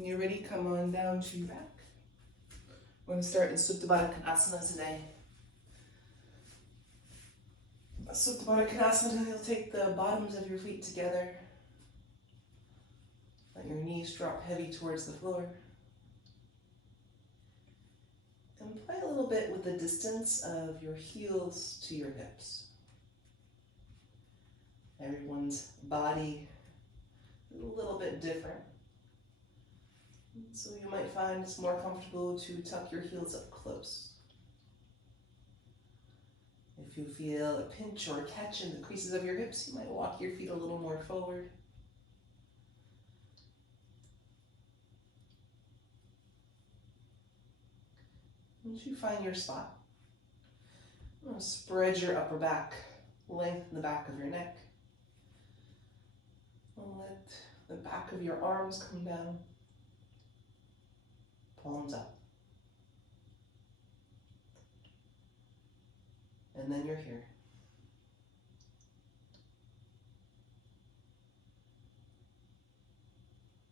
When you're ready, come on down to your back. We're going to start in Supta Baddha Konasana today. Supta Baddha Konasana, you'll take the bottoms of your feet together. Let your knees drop heavy towards the floor. And play a little bit with the distance of your heels to your hips. Everyone's body is a little bit different. So you might find it's more comfortable to tuck your heels up close. If you feel a pinch or a catch in the creases of your hips, you might walk your feet a little more forward. Once you find your spot, spread your upper back, lengthen the back of your neck. And let the back of your arms come down, palms up. And then you're here.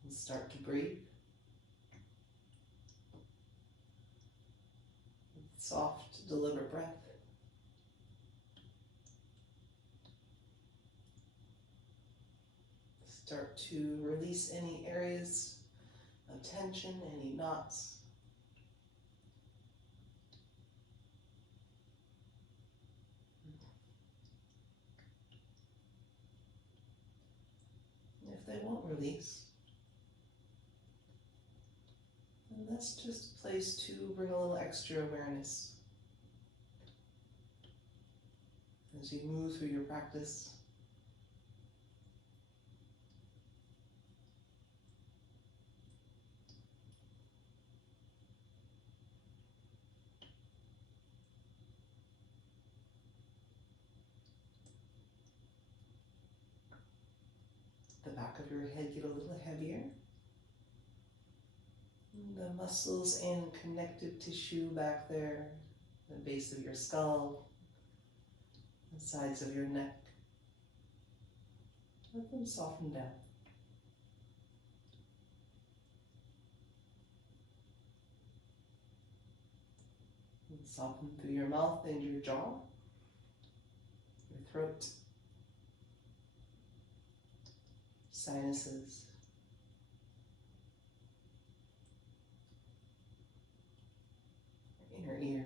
And start to breathe. Soft, deliberate breath. Start to release any areas of tension, any knots. If they won't release, then that's just a place to bring a little extra awareness as you move through your practice. The back of your head get a little heavier. The muscles and connective tissue back there, the base of your skull, the sides of your neck, let them soften down. And soften through your mouth and your jaw, your throat, sinuses, inner ear.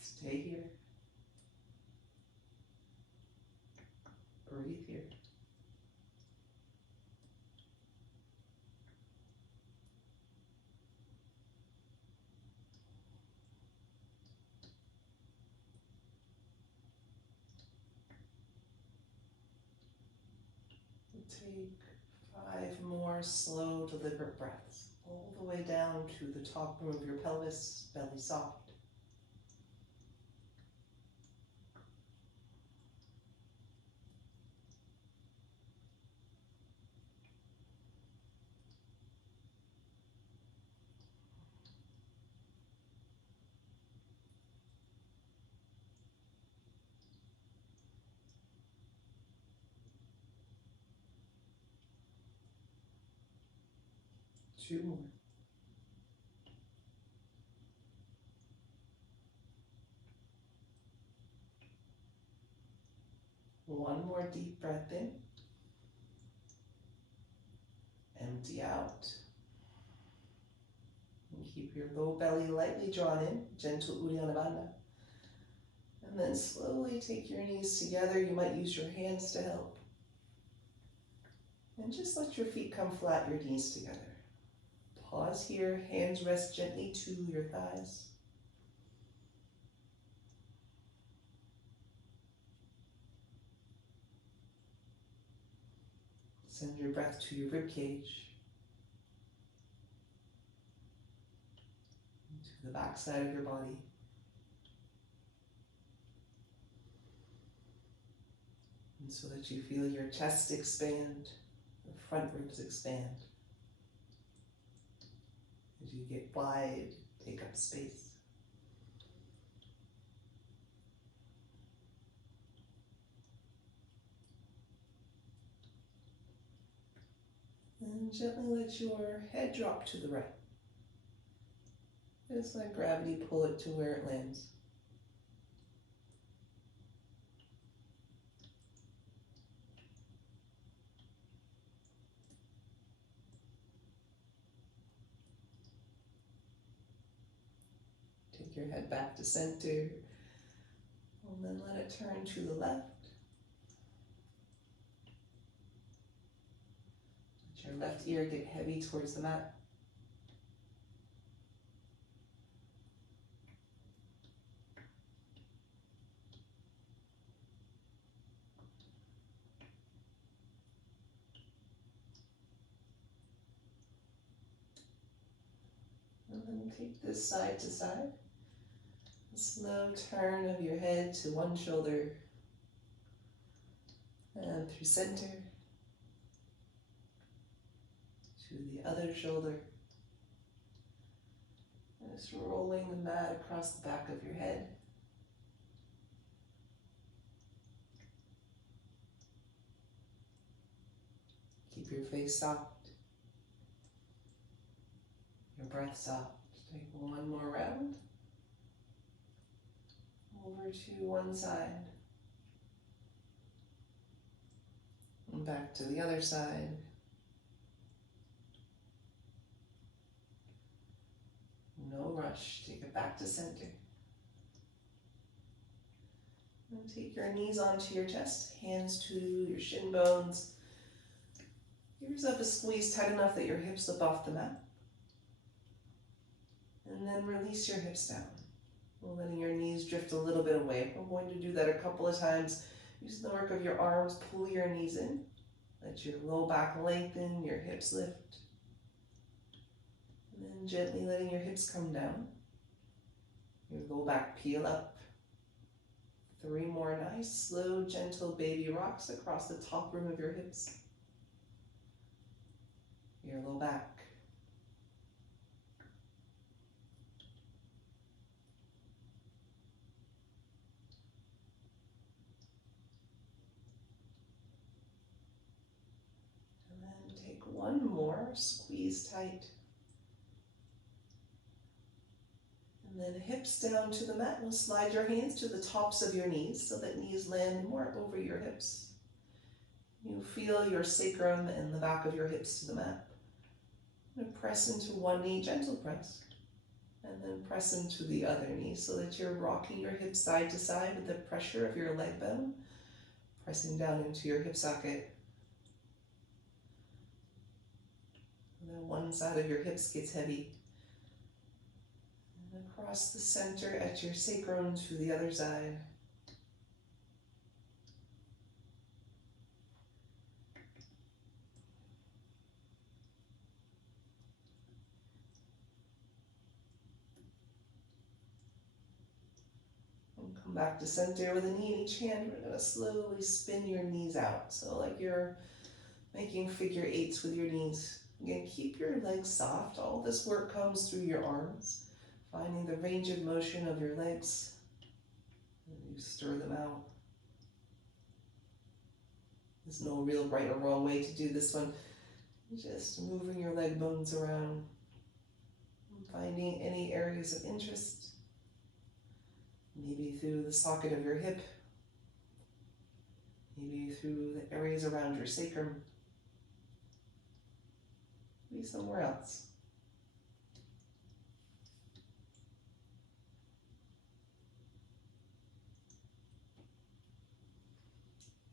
Stay here. Breathe here. Take 5 more slow, deliberate breaths, all the way down to the top rim of your pelvis, belly soft. Two more. One more deep breath in. Empty out. And keep your low belly lightly drawn in, gentle Uddiyana Bandha. And then slowly take your knees together. You might use your hands to help. And just let your feet come flat, your knees together. Pause here, hands rest gently to your thighs. Send your breath to your rib cage, to the back side of your body. And so that you feel your chest expand, your front ribs expand. As you get wide, take up space. And gently let your head drop to the right. Just let gravity pull it to where it lands. Take your head back to center, and then let it turn to the left. Let your left ear get heavy towards the mat. And then take this side to side. A slow turn of your head to one shoulder and through center to the other shoulder. And just rolling the mat across the back of your head. Keep your face soft, your breath soft. Take one more round. Over to one side. And back to the other side. No rush. Take it back to center. And take your knees onto your chest, hands to your shin bones. Give yourself a squeeze tight enough that your hips slip off the mat. And then release your hips down. Letting your knees drift a little bit away. We're going to do that a couple of times. Using the work of your arms, pull your knees in. Let your low back lengthen, your hips lift. And then gently letting your hips come down. Your low back peel up. 3 more nice, slow, gentle baby rocks across the top rim of your hips. Your low back. Take one more, squeeze tight. And then hips down to the mat, and slide your hands to the tops of your knees so that knees land more over your hips. You feel your sacrum and the back of your hips to the mat. And press into one knee, gentle press. And then press into the other knee so that you're rocking your hips side to side with the pressure of your leg bone, pressing down into your hip socket. And then one side of your hips gets heavy. And across the center at your sacrum to the other side. And come back to center with a knee in each hand. We're going to slowly spin your knees out. So like you're making figure 8s with your knees. Again, keep your legs soft. All this work comes through your arms, finding the range of motion of your legs. And you stir them out. There's no real right or wrong way to do this one. Just moving your leg bones around, finding any areas of interest. Maybe through the socket of your hip, maybe through the areas around your sacrum. Be somewhere else.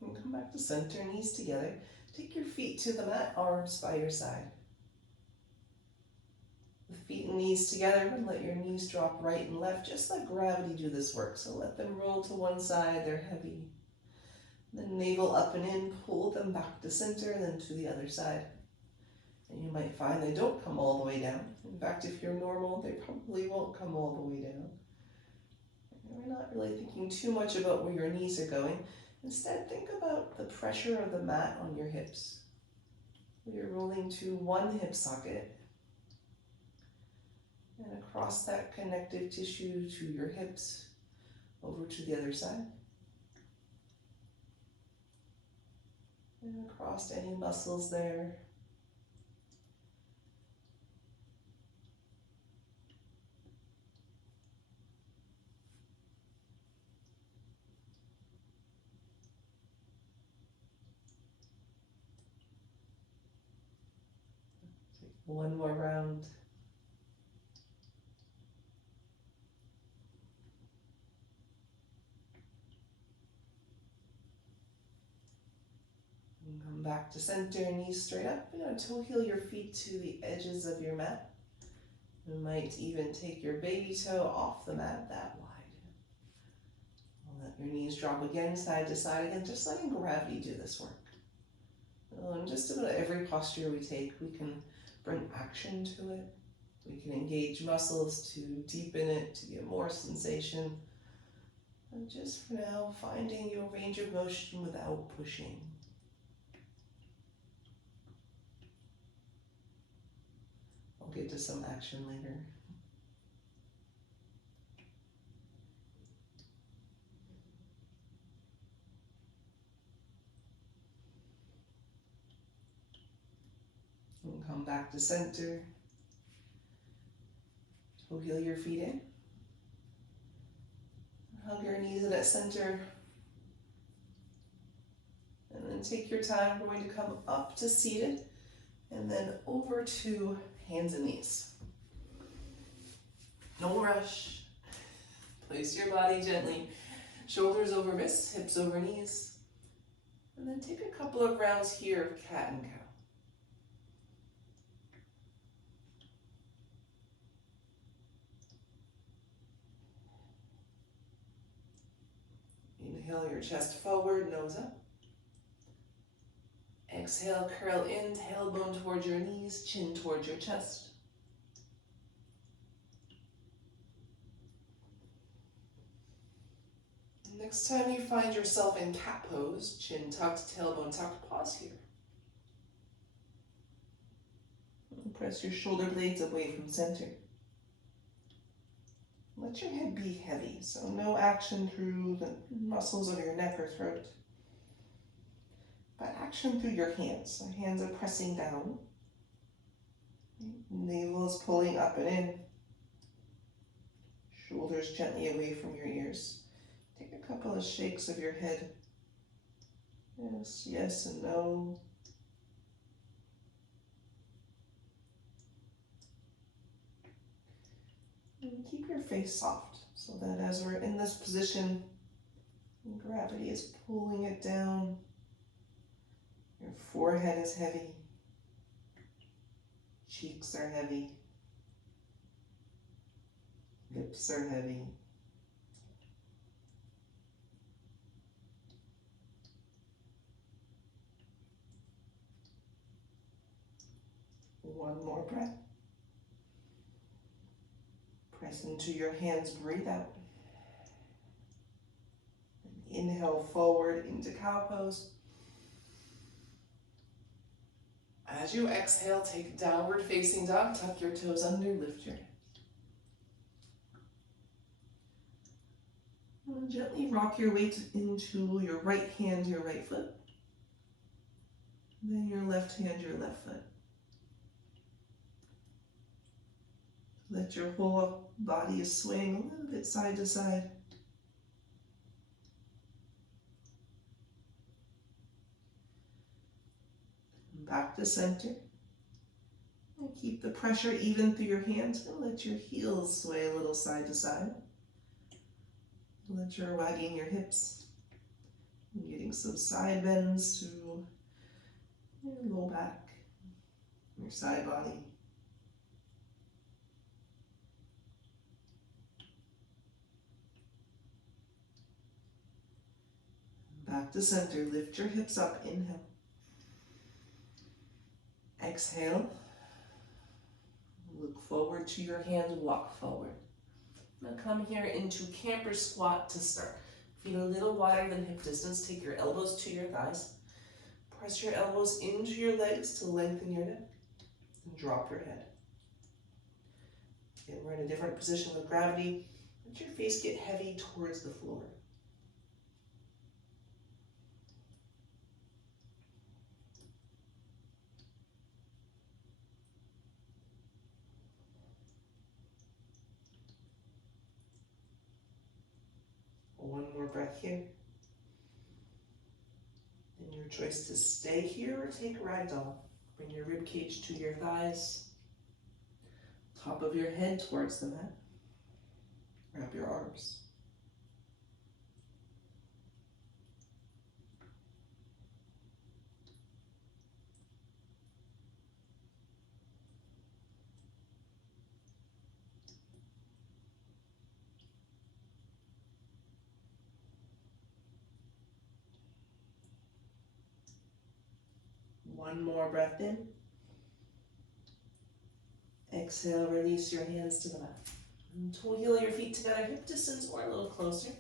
And come back to center, knees together. Take your feet to the mat, arms by your side. The feet and knees together, and let your knees drop right and left. Just let gravity do this work. So let them roll to one side, they're heavy. Then navel up and in, pull them back to center, then to the other side. And you might find they don't come all the way down. In fact, if you're normal, they probably won't come all the way down. We're not really thinking too much about where your knees are going. Instead, think about the pressure of the mat on your hips. You're rolling to one hip socket and across that connective tissue to your hips, over to the other side. And across any muscles there. Take one more round. And come back to center, knees straight up. You know, toe heel your feet to the edges of your mat. You might even take your baby toe off the mat that wide. Let your knees drop again, side to side again, just letting gravity do this work. In just about every posture we take, we can bring action to it. We can engage muscles to deepen it, to get more sensation. And just for now, finding your range of motion without pushing. I'll get to some action later. And come back to center. Toe heel your feet in. Hug your knees in at center. And then take your time. We're going to come up to seated and then over to hands and knees. No rush. Place your body gently. Shoulders over wrists, hips over knees. And then take a couple of rounds here of cat and cow. Inhale your chest forward, nose up. Exhale, curl in, tailbone towards your knees, chin towards your chest. Next time you find yourself in cat pose, chin tucked, tailbone tucked, pause here. And press your shoulder blades away from center. Let your head be heavy, so no action through the muscles of your neck or throat, but action through your hands. So hands are pressing down. Navel is pulling up and in. Shoulders gently away from your ears. Take a couple of shakes of your head. Yes, yes, and no. And keep your face soft so that as we're in this position, gravity is pulling it down. Your forehead is heavy. Cheeks are heavy. Lips are heavy. One more breath. Press into your hands, breathe out. Inhale forward into cow pose. As you exhale, take downward facing dog, tuck your toes under, lift your hands. And gently rock your weight into your right hand, your right foot. Then your left hand, your left foot. Let your whole body swing a little bit side to side. Back to center. And keep the pressure even through your hands. And let your heels sway a little side to side. Let your wagging your hips. And getting some side bends to your low back, your side body. Back to center. Lift your hips up. Inhale. Exhale. Look forward to your hands. Walk forward. Now come here into camper squat to start. Feet a little wider than hip distance. Take your elbows to your thighs. Press your elbows into your legs to lengthen your neck. And drop your head. Okay, we're in a different position with gravity. Let your face get heavy towards the floor. One more breath here. And your choice to stay here or take ragdoll. Bring your rib cage to your thighs. Top of your head towards the mat. Wrap your arms. One more breath in. Exhale, release your hands to the mat. Toe heel your feet together, hip distance or a little closer.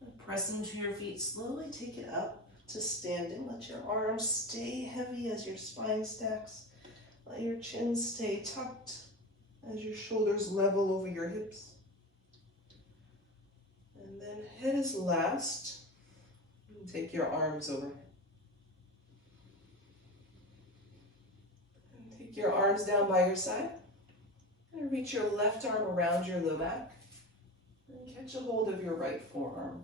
And press into your feet, slowly take it up to standing. Let your arms stay heavy as your spine stacks. Let your chin stay tucked as your shoulders level over your hips. And then head is last. And take your arms overhead. And take your arms down by your side. And reach your left arm around your low back. And catch a hold of your right forearm.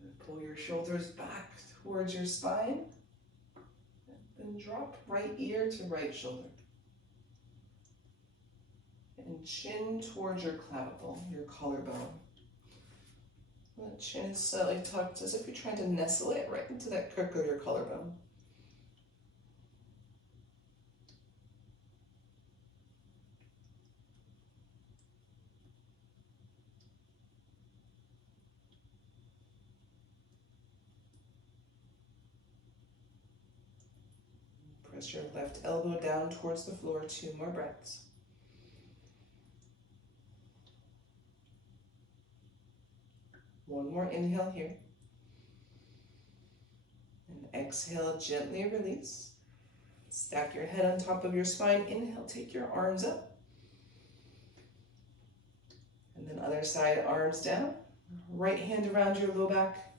And pull your shoulders back towards your spine. And drop right ear to right shoulder. And chin towards your clavicle, your collarbone. The chin is slightly tucked as if you're trying to nestle it right into that crook of your collarbone. Press your left elbow down towards the floor. 2 more breaths. One more inhale here. And exhale, gently release. Stack your head on top of your spine. Inhale, take your arms up. And then other side, arms down. Right hand around your low back.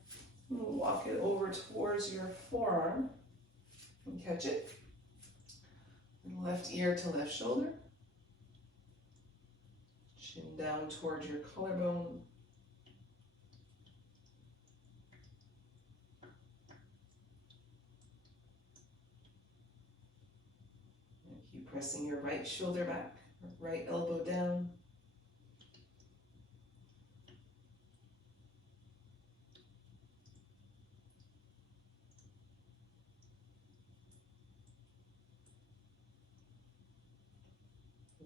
Walk it over towards your forearm. And catch it. Left ear to left shoulder. Chin down towards your collarbone. And keep pressing your right shoulder back, right elbow down.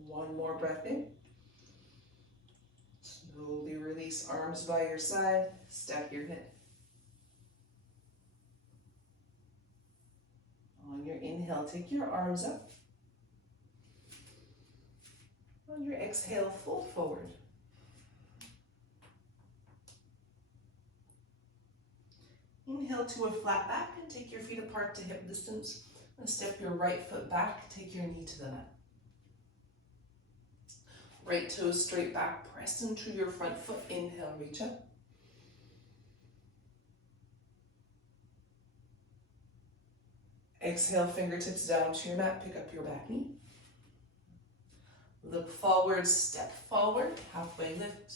One more breath in. Slowly release arms by your side. Stack your head. On your inhale, take your arms up. On your exhale, fold forward. Inhale to a flat back and take your feet apart to hip distance. And step your right foot back, take your knee to the mat. Right toe straight back, press into your front foot. Inhale, reach up. Exhale, fingertips down to your mat, pick up your back knee. Look forward, step forward, halfway lift.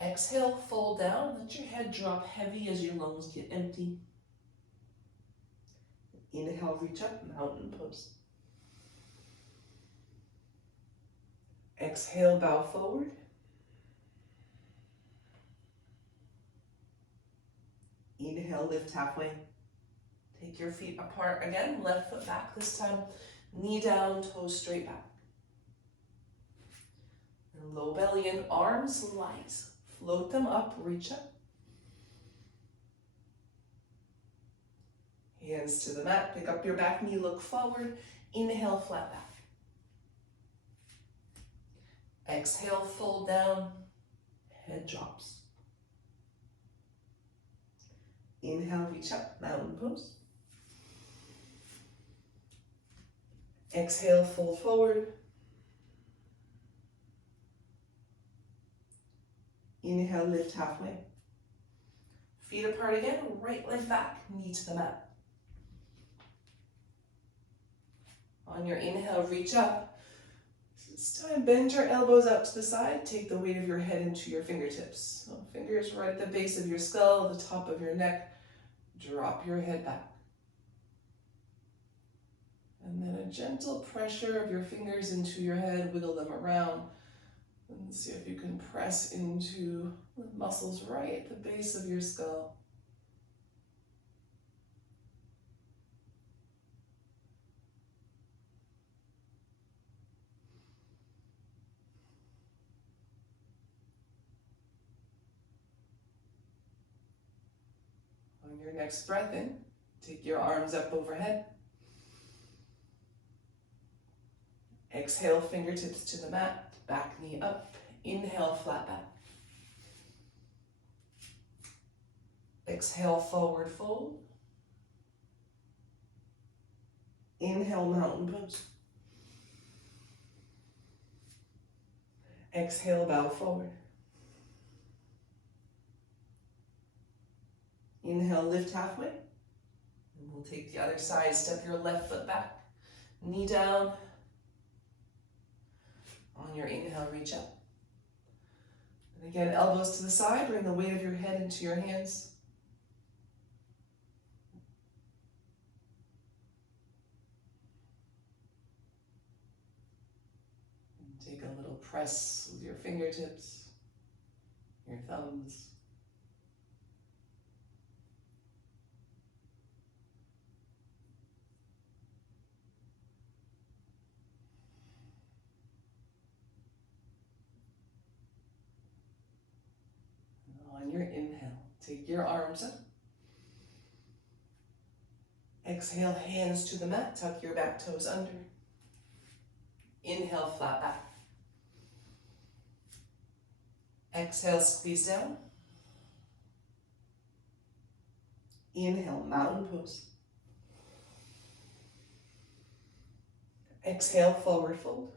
Exhale, fold down, let your head drop heavy as your lungs get empty. Inhale, reach up, mountain pose. Exhale, bow forward. Inhale, lift halfway. Take your feet apart again, left foot back this time. Knee down, toes straight back. Low belly and arms light. Float them up, reach up. Hands to the mat, pick up your back knee, look forward. Inhale, flat back. Exhale, fold down, head drops. Inhale, reach up, mountain pose. Exhale, fold forward. Inhale, lift halfway. Feet apart again, right leg back, knee to the mat. On your inhale, reach up. This time, bend your elbows out to the side. Take the weight of your head into your fingertips. So fingers right at the base of your skull, the top of your neck. Drop your head back. And then a gentle pressure of your fingers into your head, wiggle them around. And see if you can press into the muscles right at the base of your skull. On your next breath in, take your arms up overhead. Exhale, fingertips to the mat, back knee up. Inhale, flat back. Exhale, forward fold. Inhale, mountain pose. Exhale, bow forward. Inhale, lift halfway. And we'll take the other side, step your left foot back. Knee down. On your inhale, reach up. And again, elbows to the side, bring the weight of your head into your hands. And take a little press with your fingertips, your thumbs. On your inhale, take your arms up. Exhale, hands to the mat, tuck your back toes under. Inhale, flat back. Exhale, squeeze down. Inhale, mountain pose. Exhale, forward fold.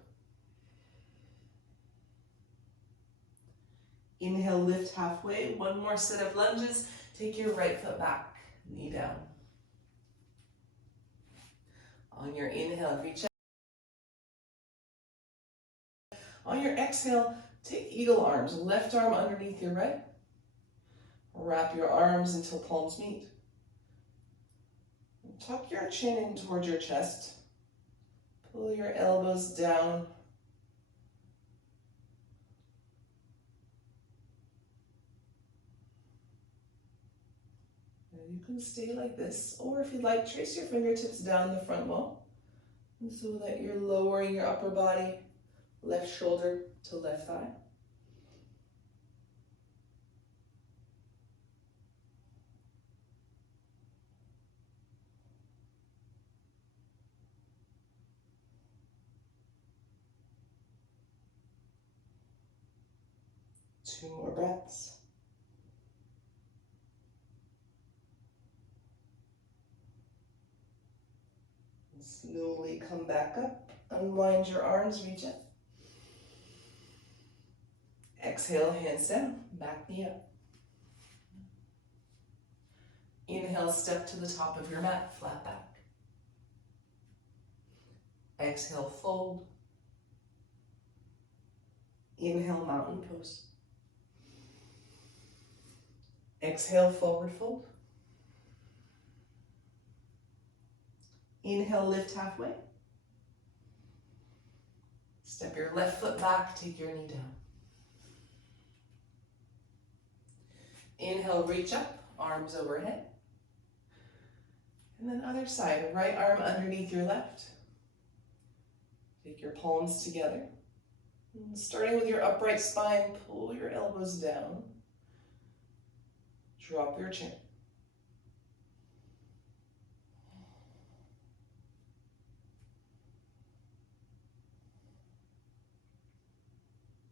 Inhale, lift halfway. One more set of lunges. Take your right foot back, knee down. On your inhale, reach up. On your exhale, take eagle arms. Left arm underneath your right. Wrap your arms until palms meet. Tuck your chin in towards your chest. Pull your elbows down. You can stay like this, or if you'd like, trace your fingertips down the front wall so that you're lowering your upper body, left shoulder to left thigh. Two more breaths. Slowly come back up, unwind your arms, reach up. Exhale, hands down, back knee up. Inhale, step to the top of your mat, flat back. Exhale, fold. Inhale, mountain pose. Exhale, forward fold. Inhale, lift halfway. Step your left foot back, take your knee down. Inhale, reach up, arms overhead. And then other side, right arm underneath your left. Take your palms together. And starting with your upright spine, pull your elbows down. Drop your chin.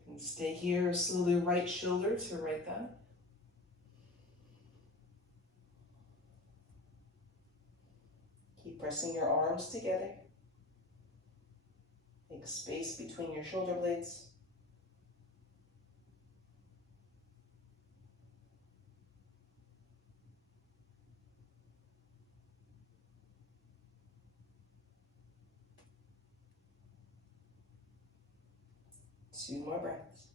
And stay here, slowly right shoulder to right thigh. Keep pressing your arms together. Make space between your shoulder blades. Two more breaths.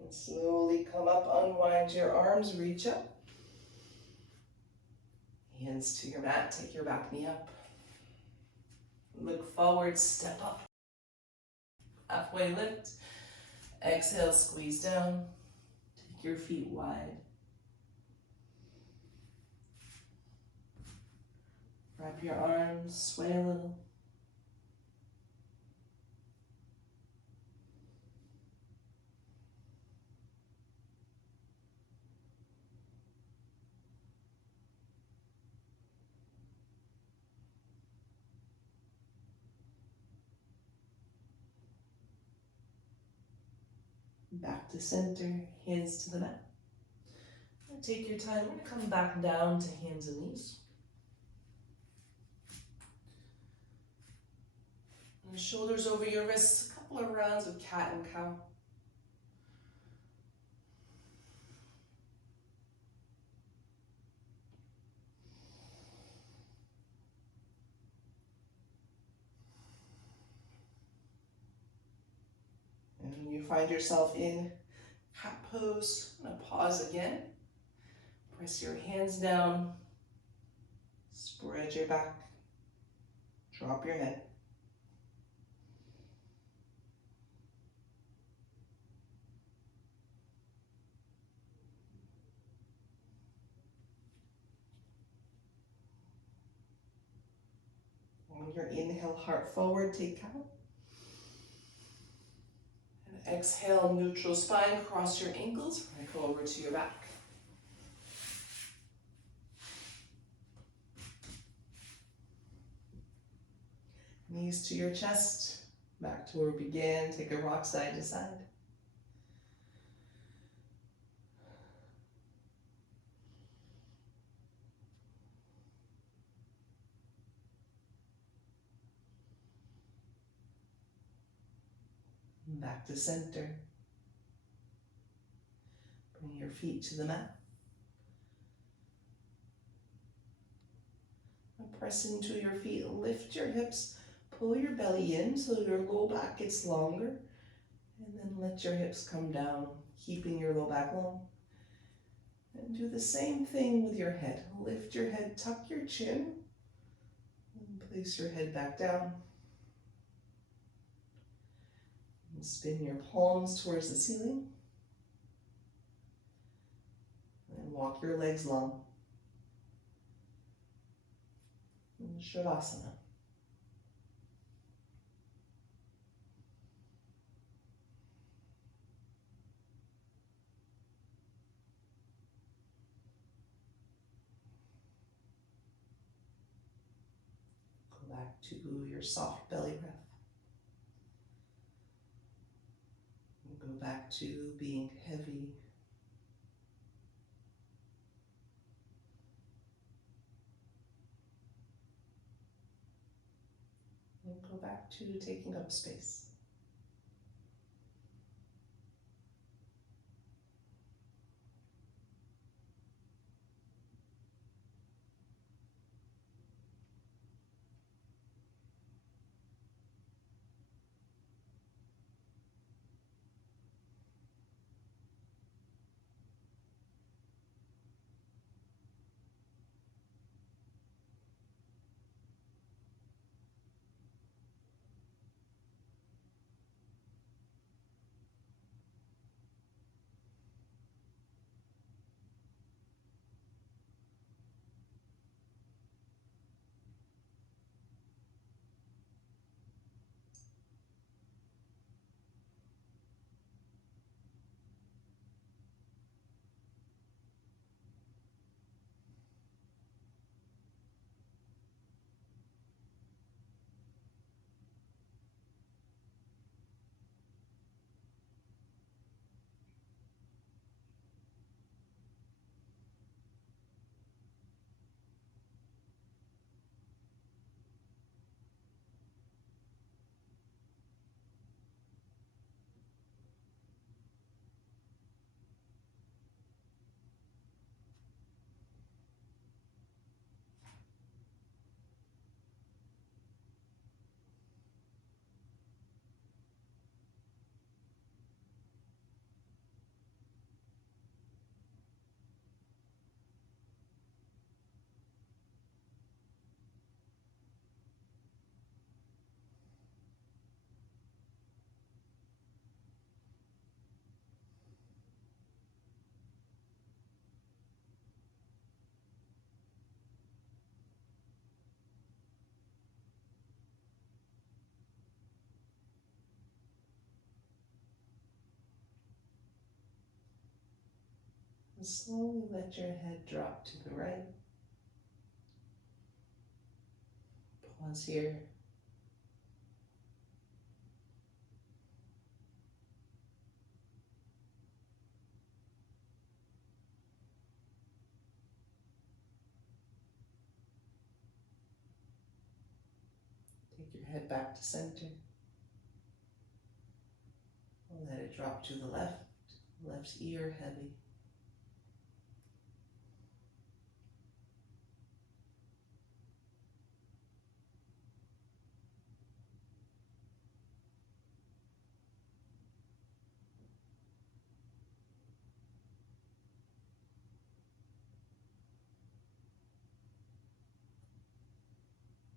And slowly come up, unwind your arms, reach up. Hands to your mat, take your back knee up. Look forward, step up. Halfway lift. Exhale, squeeze down. Take your feet wide. Wrap your arms, sway a little. Back to center, hands to the mat. And take your time, we're going to come back down to hands and knees. And shoulders over your wrists, a couple of rounds of cat and cow. And you find yourself in cat pose. I'm going to pause again. Press your hands down. Spread your back. Drop your head. On your inhale, heart forward, take cow. And exhale, neutral spine, cross your ankles, right, go over to your back. Knees to your chest, back to where we began, take a rock side to side. Back to center. Bring your feet to the mat. And press into your feet, lift your hips, pull your belly in so your low back gets longer. And then let your hips come down, keeping your low back long. And do the same thing with your head. Lift your head, tuck your chin, and place your head back down. And spin your palms towards the ceiling. And walk your legs long. And Shavasana. Go back to your soft belly breath. And go back to being heavy. And go back to taking up space. And slowly let your head drop to the right. Pause here. Take your head back to center. Let it drop to the left ear heavy.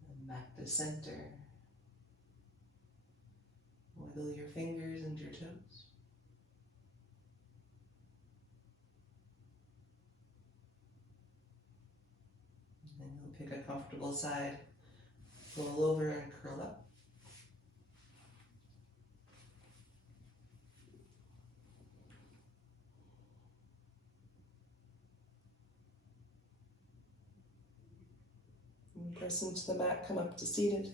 And back to center. Wiggle your fingers and your toes. And you'll pick a comfortable side, roll over and curl up. And press into the mat, come up to seated.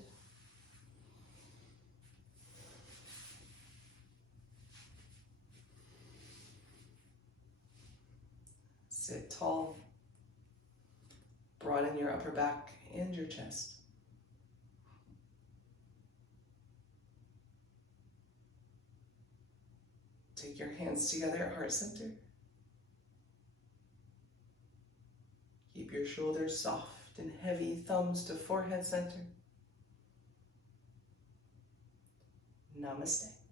Sit tall. Broaden your upper back and your chest. Take your hands together at heart center. Keep your shoulders soft and heavy, thumbs to forehead center. Namaste.